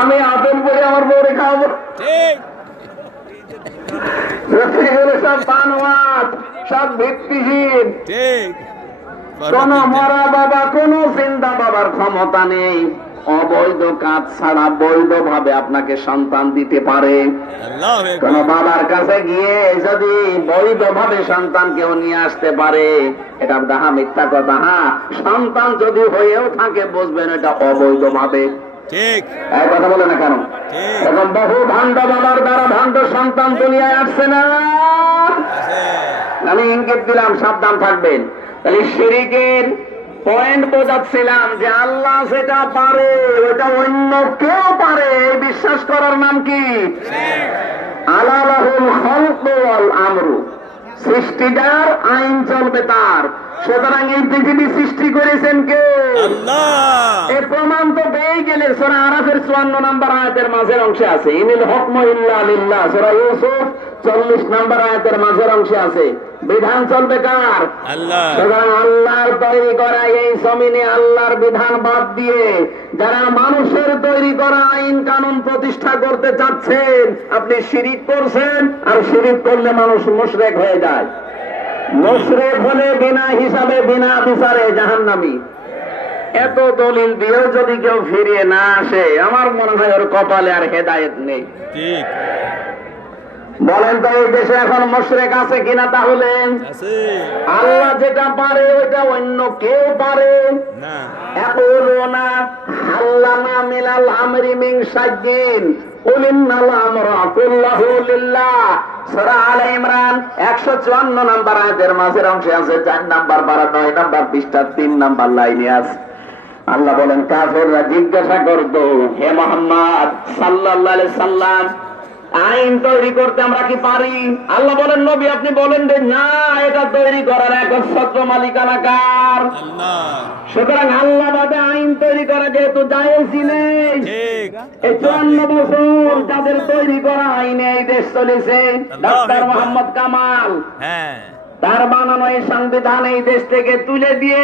আমি আপেল পরে আমার বউরে খাওয়াবো। সব বানোয়াট, সব ভিত্তিহীন। কোন মরা বাবা, কোন চিন্তা বাবার ক্ষমতা নেই। অবৈধ কাজ ছাড়া বৈধ ভাবে আপনাকে সন্তান দিতে পারে। কোন বাবার কাছে গিয়ে যদি বৈধ ভাবে সন্তান কেউ নিয়ে আসতে পারে, এটা দাহা মিথ্যা কথা। হ্যাঁ, সন্তান যদি হয়েও থাকে বুঝবেন এটা অবৈধ ভাবে। ঠিক এই কথা বলে না কেন? এখন বহু ভান্ড বাবার দ্বারা ভান্ড সন্তান দুনিয়ায় আসছে না। আমি ইঙ্গিত দিলাম, সাবধান থাকবেন। তাহলে শিরকের পয়েন্ট বোঝাচ্ছিলাম যে আল্লাহ যেটা পারে ওটা অন্য কেউ পারে, বিশ্বাস করার নাম কি? আলা লাহুল খালকু ওয়াল আমরু, সৃষ্টিটার আইন চলবে তার। সুতরাং এই পৃথিবী সৃষ্টি করেছেন কে? আল্লাহ। এর প্রমাণ তো পেয়ে গেলে সূরা আরাফের 54 নম্বর আয়াতের মাঝের অংশে আছে, ইনিল হুকমু ইল্লা লিল্লাহ। সূরা ইউসুফ 40 নম্বর আয়াতের মাঝের অংশে আছে। বিধান চলবে কার? আল্লাহ। সুতরাং আল্লাহর তৈরি করা এই জমিনে আল্লাহর বিধান বাদ দিয়ে যারা মানুষের তৈরি করা আইন কানুন প্রতিষ্ঠা করতে চাচ্ছেন, আপনি শিরিক করছেন। আর শিরিক করলে মানুষ মুশরিক হয়ে যায়। মুশরিক হলে বিনা হিসাবে বিনা বিচারে জাহান্নামী। এত দলিল দিয়েও যদি কেউ ফিরিয়ে না আসে, আমার মনে হয় ওর কপালে আর হেদায়েত নেই। ঠিক বলেন তো, এই দেশে এখন মুশরিক আছে কিনা? তাহলে আল্লাহ যেটা পারে ওইটা অন্য কেউ পারে না। ইয়াকুলুনা আল্লামা মিনাল আমরি মিন শাইইন কুল ইন্নাল আমরা কুল্লাহু লিল্লাহ। সূরা আলে ইমরান 154 নম্বর আয়াতের মাঝের অংশে আছে, 4 নম্বর পারা 9 নম্বর পৃষ্ঠা 3 নম্বর লাইনে আছে। আল্লাহ বলেন, কাফেররা জিজ্ঞাসা করতো, হে মুহাম্মদ সাল্লাল্লাহু আলাইহি সাল্লাম, আইন তৈরি করতে আমরা কি পারি? আল্লাহ বলেন, নবী আপনি বলেন যে না, এটা তৈরি করার একচ্ছত্র মালিকানা কার? আল্লাহ। সুতরাং আল্লাহ বাদে আইন তৈরি করা যেহেতু জায়েজ নেই। ঠিক এই 54 বছর যাদের তৈরি করা আইনে এই দেশ চলেছে, ডাক্তার মোহাম্মদ কামাল, হ্যাঁ, তার বানানো এই সংবিধান এই দেশ থেকে তুলে দিয়ে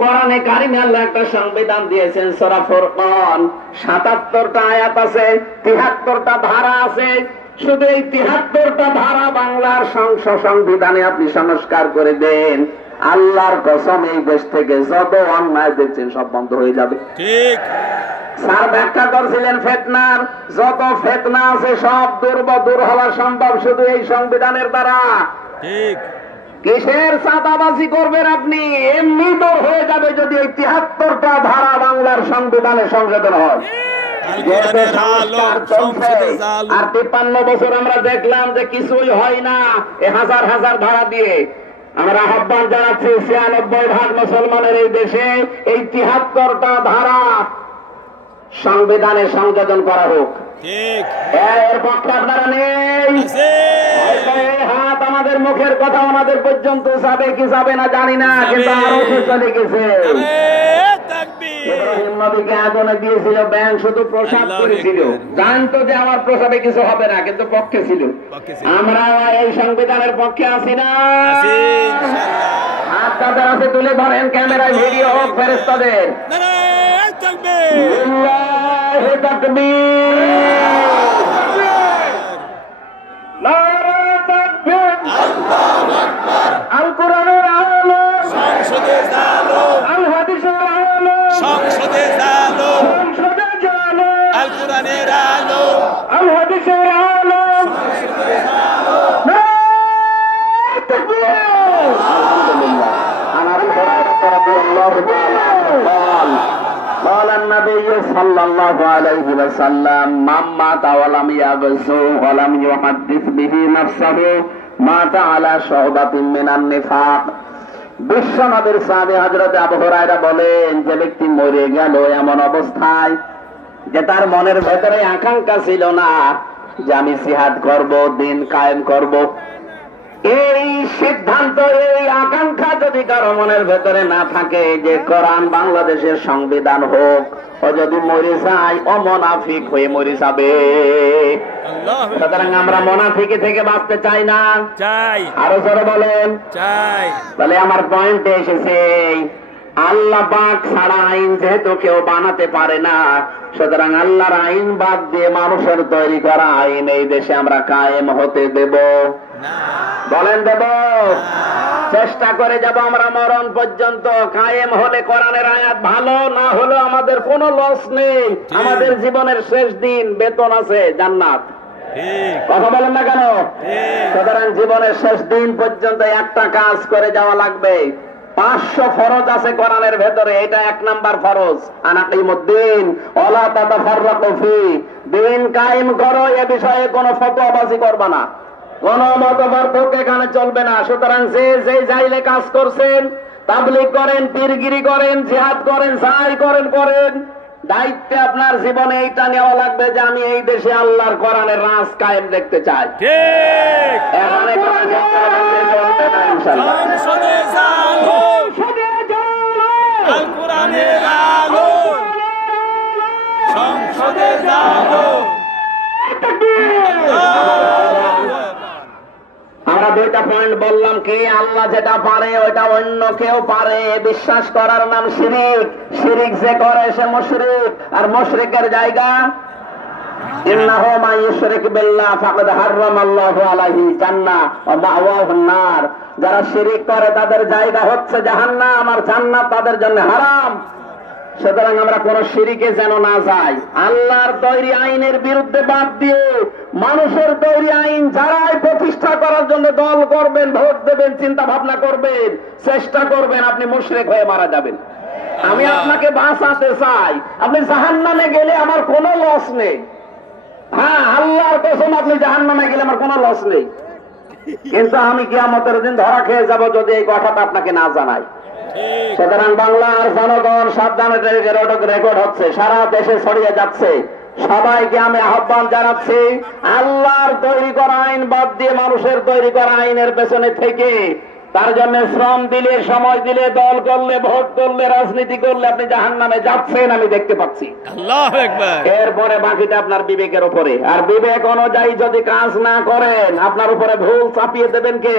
কোরআনে কারিমে আল্লাহ একটা সংবিধান দিয়েছেন। সূরা ফুরকান 77টা আয়াত আছে, 73টা ধারা আছে। শুধু এই 73টা ধারা বাংলার সংবিধানে আপনি সংস্কার করে দেন, আল্লাহর কসম এই দেশ থেকে যত অন্যায় দেখছেন সব বন্ধ হয়ে যাবে। ঠিক স্যার ব্যাখ্যা করছিলেন ফিতনার যত ফিতনা আছে সব দূর হওয়া সম্ভব শুধু এই সংবিধানের দ্বারা। ঠিক কিসের চাঁদাবাজি করবেন আপনি? এমনি দূর হয়ে যাবে যদি এই 73টা ধারা বাংলার সংবিধানে সংশোধন হয়। আর 53 বছর আমরা দেখলাম যে কিছুই হয় না, হাজার হাজার ধারা দিয়ে। আমরা আহ্বান জানাচ্ছি 96% মুসলমানের এই দেশে এই 73টা ধারা সংবিধানে সংযোজন করা হোক। ঠিক এর পক্ষে আপনারা নেই? হাত আমাদের মুখের কথা আমাদের পর্যন্ত যাবে কি যাবে না জানি না, কিন্তু আরো চলে গেছে। ইব্রাহিম নবীকে আগুনে দিয়েছিল, ব্যাংক শুধু প্রসাদ করেছিল, জানতো যে আমার প্রসাবে কিছু হবে না, কিন্তু পক্ষে ছিল। আমরা এই সংবিধানের পক্ষে আছি না? হাত তাদের আছে, তুলে ধরেন, ক্যামেরায় ভিডিও হোক ফেরেশতাদের। আল কোরআনের আলো সংসদে জালো, আল হাদিসের আলো সংসদে জালো, সংসদে জালো, আল কোরআনের আলো, আল হাদিসের আলো সংসদে জালো। قال النبي صلى الله عليه وسلم من مات ولم يغزو ولم يحدث به نفسه مات على شعبة من النفاق। বিশ্ব নবীর সাহাবী হযরত আবু হুরায়রা বলেন, যে ব্যক্তি মরে গেল এমন অবস্থায় যে তার মনের ভেতরে আকাঙ্ক্ষা ছিল না যে আমি জিহাদ করব, দিন কায়েম করব, এই সিদ্ধান্ত এই আকাঙ্ক্ষা যদি কারো মনের ভেতরে না থাকে যে কোরআন বাংলাদেশের সংবিধান হোক, ও যদি মরে যায় ও মুনাফিক হয়ে মরে যাবে। সুতরাং আমরা মুনাফিকি থেকে বাঁচতে চাই না? চাই। আরো জোরে বলেন চাই। তাহলে আমার পয়েন্টে এসেছে, আল্লাহ পাক ছাড়া আইন যেহেতু কেউ বানাতে পারে না, সুতরাং আল্লাহর আইন বাদ দিয়ে মানুষের তৈরি করা আইন এই দেশে আমরা কায়েম হতে দেব না। বলেন দেব? চেষ্টা করে যাব আমরা মরণ পর্যন্ত। কায়েম হলে কোরআনের আয়াত ভালো, না হলে আমাদের কোনো লস নেই। আমাদের জীবনের শেষ দিন বেতন আছে জান্নাত। কথা বলেন না কেন? সুতরাং জীবনের শেষ দিন পর্যন্ত একটা কাজ করে যাওয়া লাগবে। 500 ফরজ আছে কোরআনের ভেতরে, এটা 1 নাম্বার ফরজ। আনাকিমুদ্দিন ওয়ালা তাতাফাররাকু ফি, দিন কায়েম করো, এ বিষয়ে কোনো ফতোয়াবাজি করবে না, কোন মতপার্থক্য এখানে চলবে না। সুতরাং যে যাইলে কাজ করছেন, তাবলীগ করেন, পীরগিরি করেন, জিহাদ করেন, যাই করেন, দায়িত্বে আপনার জীবনে এইটা নেওয়া লাগবে যে আমি এই দেশে আল্লাহর কোরআনের রাজ কায়েম দেখতে চাই। ঠিক এখানে চলবে না ইনশাআল্লাহ। আল কোরআনের আলো সংসদে জাগো। আমরা 2টা পয়েন্ট বললাম, কি আল্লাহ যেটা পারে ওইটা অন্য কেউ পারে, বিশ্বাস করার নাম শিরিক। শিরিক যে করে সে মুশরিক, আর মুশরিকের জায়গা ইন্নাহু মান ইউশরিক বিল্লাহ ফাকাদ হারামাল্লাহু আলাইহি জান্নাহ ওয়া মাওয়াহুন নার। যারা শিরিক করে তাদের জায়গা হচ্ছে জাহান্নাম, আর জান্নাত তাদের জন্য হারাম। সুতরাং আমরা কোন শিরিকে যেন না যাই। আল্লাহর তৈরি আইনের বিরুদ্ধে বাদ দিয়ে মানুষের তৈরি আইন যারাই প্রতিষ্ঠা করার জন্য দল করবেন, ভোট দেবেন, চিন্তা ভাবনা করবেন, চেষ্টা করবেন, আপনি মুশরিক হয়ে মারা যাবেন। আমি আপনাকে বাঁচাতে চাই। আপনি জাহান্নামে গেলে আমার কোনো লস নেই। হ্যাঁ, আল্লাহর কসম, আপনি জাহান্নামে গেলে আমার কোনো লস নেই, কিন্তু আমি কিয়ামতের দিন ধরা খেয়ে যাব যদি এই কথাটা আপনাকে না জানাই। সুতরাং বাংলার জনগণ সাবধানে, রেকর্ড হচ্ছে, সারা দেশে ছড়িয়ে যাচ্ছে। সবাইকে আমি আহ্বান জানাচ্ছি, আল্লাহর তৈরি করা আইন বাদ দিয়ে মানুষের তৈরি করা আইনের পেছনে থেকে তার জন্য শ্রম দিলে, সময় দিলে, দল করলে, ভোট করলে, রাজনীতি করলে আপনি জাহান্নামে যাচ্ছেন, আমি দেখতে পাচ্ছি। আল্লাহু আকবার। এরপরে বাকিটা আপনার বিবেকের উপরে। আর বিবেক অনুযায়ী যদি কাজ না করেন, আপনার উপরে ভুল চাপিয়ে দেবেন কে?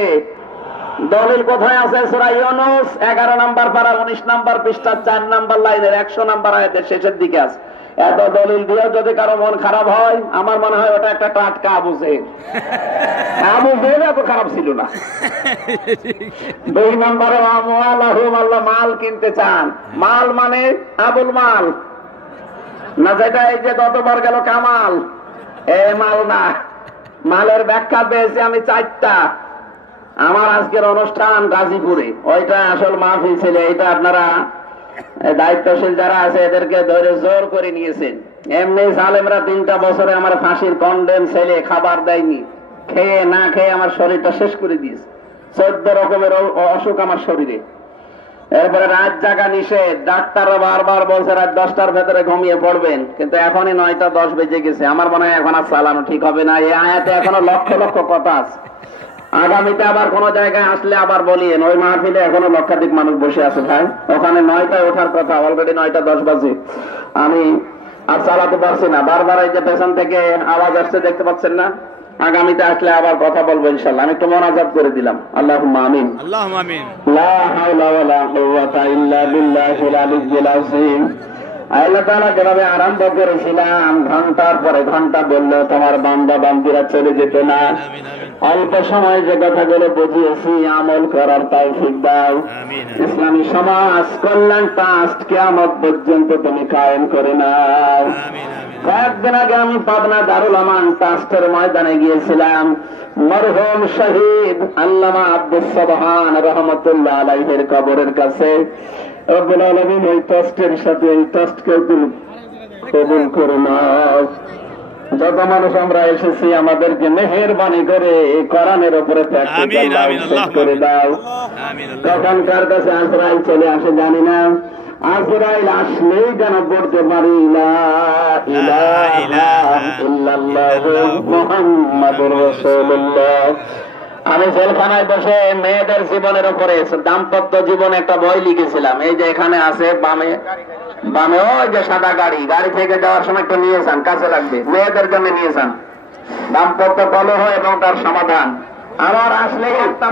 দলিল কোথায় আছে? সূরা ইউনূস 11 নম্বর পারা 19 নম্বর পৃষ্ঠা 4 নম্বর লাইনের 100 নম্বর আয়াতের শেষের দিকে আছে। এত দলিল দিয়ে যদি কারো মন খারাপ হয়, আমার মনে হয় ওটা একটা টাটকা আবু জেহেল। আবু জেহেল এত খারাপ ছিল না। 2 নম্বরে আল্লাহ মাল কিনতে চান। মাল মানে আবুল মাল না, যেটা এই যে ততবার গেল কামাল, এ মাল না। মালের ব্যাখ্যা পেয়েছি আমি 4টা। আমার আজকের অনুষ্ঠান গাজীপুরে, ওইটা আসল মাহফিল ছিল। এটা আপনারা দায়িত্বশীল যারা আছে এদেরকে ধরে জোর করে নিয়েছেন। এমনি জালেমরা 3টা বছরে আমার ফাঁসির কন্ডেম ছেলে খাবার দেয়নি, খেয়ে না খেয়ে আমার শরীরটা শেষ করে দিয়েছে। 14 রকমের অসুখ আমার শরীরে। এরপরে রাত জাগা নিষেধ, ডাক্তাররা বারবার বলছে রাত 10টার ভেতরে ঘুমিয়ে পড়বেন, কিন্তু এখনই 9টা 10 বেজে গেছে। আমার মনে হয় এখন আর চালানো ঠিক হবে না। এই আয়াতে এখনো লক্ষ লক্ষ কথা আছে। আগামীতে আবার কোন জায়গায় আসলে আবার বলিয়েন, ওই মাহফিলে এখনো লক্ষাধিক মানুষ বসে আছে ভাই, ওখানে 9টায় ওঠার কথা, অলরেডি 9টা 10 বাজে। আমি আর চালাতে পারছি না, বারবার এই যে পেছন থেকে আওয়াজ আসছে, দেখতে পাচ্ছেন না। আগামীতে আসলে আবার কথা বলবো ইনশাআল্লাহ। আমি তো মোনাজাত করে দিলাম। আল্লাহুম্মা আমিন। আল্লাহুম্মা আমিন। লা হাওলা ওয়ালা কুওয়াতা ইল্লা বিল্লাহিল আলিয়্যিল আযীম। আল্লাহ তাআলা যেভাবে আরম্ভ করেছিলাম, ঘন্টার পরে ঘন্টা বললো তোমার বান্দা বান্দিরা চলে যেত না। অল্প সময় যে কথাগুলো বুঝিয়েছি আমল করার তৌফিক দাও। ইসলামী সমাজ কল্যাণ ট্রাস্ট কিয়ামত পর্যন্ত তুমি কায়েম করে নাও। কয়েকদিন আগে আমি পাবনা দারুল আমান ট্রাস্টের ময়দানে গিয়েছিলাম। মরহুম শহীদ আল্লামা আব্দুস সুবহান রহমাতুল্লাহ আলাইহির কবরের কাছে। রব্বুল আলামিন এই ট্রাস্টের সাথে এই ট্রাস্টকে কবুল করে নাও। যত মানুষ আমরা এসেছি আমাদেরকে মেহেরবানি করে এই কোরআনের উপরে প্র্যাকটিস করে দাও। কখনকার কাছে আজরাইল চলে আসে জানি না, আজরাইল আসলেই যেন পড়তে পারি লা ইলাহা ইল্লাল্লাহু মুহাম্মাদুর রাসূলুল্লাহ। আমি জেলখানায় বসে মেয়েদের জীবনের উপরে, দাম্পত্য জীবনে একটা বই লিখেছিলাম। এই যে এখানে আছে বামে বামে ওই যে সাদা গাড়ি, গাড়ি থেকে যাওয়ার সময় একটু নিয়ে যান, কাছে লাগবে, মেয়েদের জন্য নিয়ে যান। দাম্পত্য কলহ এবং তার সমাধান। আমার আসলে একটা